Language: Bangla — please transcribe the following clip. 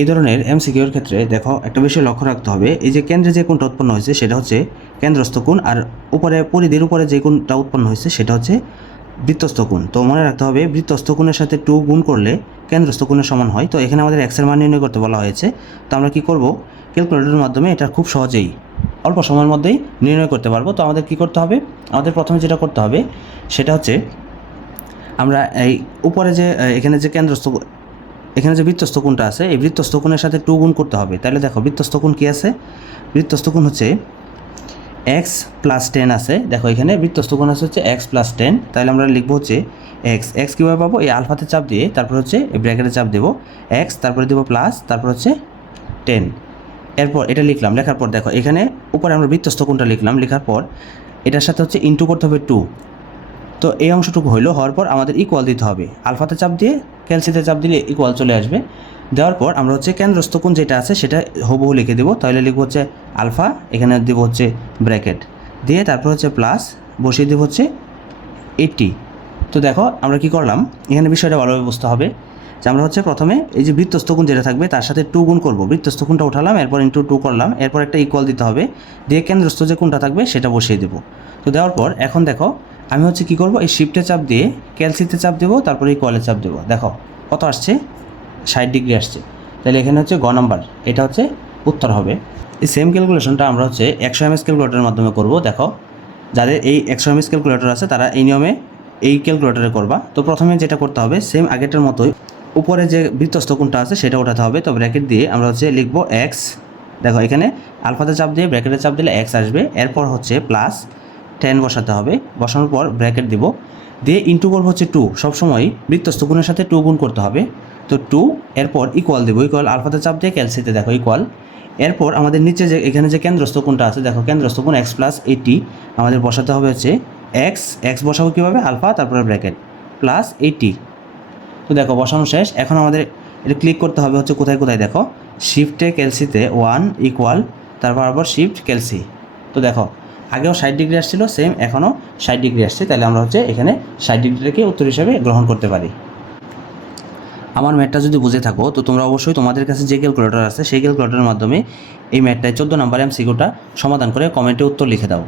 এই ধরনের এমসিকিউর ক্ষেত্রে দেখো একটা বিষয় লক্ষ্য রাখতে হবে, এই যে কেন্দ্রে যে কোণটা উৎপন্ন হয়েছে সেটা হচ্ছে কেন্দ্রস্থ কোণ, আর উপরে পরিধির উপরে যে কোণটা উৎপন্ন হয়েছে সেটা হচ্ছে বৃত্তস্থ কোণ। তো মনে রাখতে হবে বৃত্তস্থ কোণের সাথে 2 গুণ করলে কেন্দ্রস্থ কোণের সমান হয়। তো এখানে আমাদের এক্সের মান নির্ণয় করতে বলা হয়েছে। তো আমরা কী করব, ক্যালকুলেটরের মাধ্যমে এটা খুব সহজেই অল্প সময়ের মধ্যেই নির্ণয় করতে পারবো। তো আমাদের কী করতে হবে, আমাদের প্রথমে যেটা করতে হবে সেটা হচ্ছে আমরা এই উপরে যে এখানে যে বৃত্তস্থ কোণটা আছে এই বৃত্তস্থ কোণের সাথে 2 গুণ করতে হবে। তাহলে দেখো বৃত্তস্থ কোণ কী আছে, বৃত্তস্থ কোণ হচ্ছে এক্স প্লাস 10 আছে। দেখো এখানে বৃত্তস্থ কোণ আছে হচ্ছে এক্স প্লাস 10। তাহলে আমরা লিখবো হচ্ছে এক্স কীভাবে পাবো, এই আলফাতে চাপ দিয়ে তারপর হচ্ছে এই ব্র্যাকেটে চাপ দেবো এক্স, তারপরে দেবো প্লাস, তারপর হচ্ছে 10। এরপর এটা লিখলাম, লেখার পর দেখো এখানে উপরে আমরা বৃত্তস্থ কোণটা লিখলাম, লেখার পর এটার সাথে হচ্ছে ইনটু করতে হবে 2। তো এই অংশটুকু হওয়ার পর আমাদের ইকুয়াল দিতে হবে, আলফাতে চাপ দিয়ে ক্যালসিতে চাপ দিলে ইকুয়াল চলে আসবে। দেওয়ার পর আমরা হচ্ছে কেন্দ্রস্থ কোণ যেটা আছে সেটা হুবহু লিখে দেবো। তাহলে লিখবো হচ্ছে আলফা, এখানে দেবো হচ্ছে ব্র্যাকেট দিয়ে তারপর হচ্ছে প্লাস, বসিয়ে দেবো হচ্ছে 80। তো দেখো আমরা কি করলাম, এখানে বিষয়টা ভালোভাবে বুঝতে হবে যে আমরা হচ্ছে প্রথমে এই যে বৃত্তস্থ কোণ যেটা থাকবে তার সাথে 2 গুণ করবো, বৃত্তস্থ কোণটা উঠালাম, এরপর ইন্টু 2 করলাম, এরপর একটা ইকুয়াল দিতে হবে, দিয়ে কেন্দ্রস্থ যে কোণটা থাকবে সেটা বসিয়ে দেবো। তো দেওয়ার পর এখন দেখো আমি হচ্ছে কী করবো, এই শিফটে চাপ দিয়ে ক্যালসিতে চাপ দেবো, তারপরে ইকুয়ালে চাপ দেবো। দেখো কত আসছে, 60 ডিগ্রি আসছে। তাহলে এখানে হচ্ছে গ নাম্বার, এটা হচ্ছে উত্তর হবে। এই সেম ক্যালকুলেশনটা আমরা হচ্ছে 100 এমএস ক্যালকুলেটরের মাধ্যমে করব। দেখো যাদের এই 100 এমএস ক্যালকুলেটর আছে তারা এই নিয়মে এই ক্যালকুলেটরে করবা। তো প্রথমে যেটা করতে হবে সেম আগেরটার মতোই উপরে যে বৃত্তস্থ কোণটা আছে সেটা উঠাতে হবে। তো ব্র্যাকেট দিয়ে আমরা হচ্ছে লিখবো এক্স, দেখো এখানে আলফাতে চাপ দিয়ে ব্র্যাকেটে চাপ দিলে এক্স আসবে, এরপর হচ্ছে প্লাস 10 বসাতে হবে, বসানোর পর ব্র্যাকেট দিব, দিয়ে ইন্টু করবো হচ্ছে 2। সবসময় বৃত্তস্থ কোণের সাথে 2 গুণ করতে হবে। তো 2 এরপর ইকুয়াল দেবো, ইকুয়াল আলফাতে চাপ দিয়ে ক্যালসিতে দেখো ইকুয়াল। এরপর আমাদের নিচে যে এখানে যে কেন্দ্রস্থ কোণটা আছে দেখো কেন্দ্রস্থ কোণ এক্স প্লাস 80, আমাদের বসাতে হবে হচ্ছে এক্স বসাবো কীভাবে, আলফা তারপরে ব্র্যাকেট প্লাস 80। তো দেখো বসানো শেষ। এখন আমাদের এটা ক্লিক করতে হবে হচ্ছে কোথায় কোথায়, দেখো শিফটে ক্যালসিতে 1 ইকুয়াল, তারপর আবার শিফট ক্যালসি। তো দেখো আগেও 60 ডিগ্রি আসছিল, সেম এখনও 60 ডিগ্রি আসছে। তাহলে আমরা হচ্ছে এখানে 60 ডিগ্রিটাকে উত্তর হিসাবে গ্রহণ করতে পারি। আমার ম্যাথটা যদি বুঝে থাকো তো তোমরা অবশ্যই তোমাদের কাছে যে ক্যালকুলেটর আছে সেই ক্যালকুলেটরের মাধ্যমে এই ম্যাথটায় 14 নাম্বার এমসিকিউটা সমাধান করে কমেন্টে উত্তর লিখে দাও।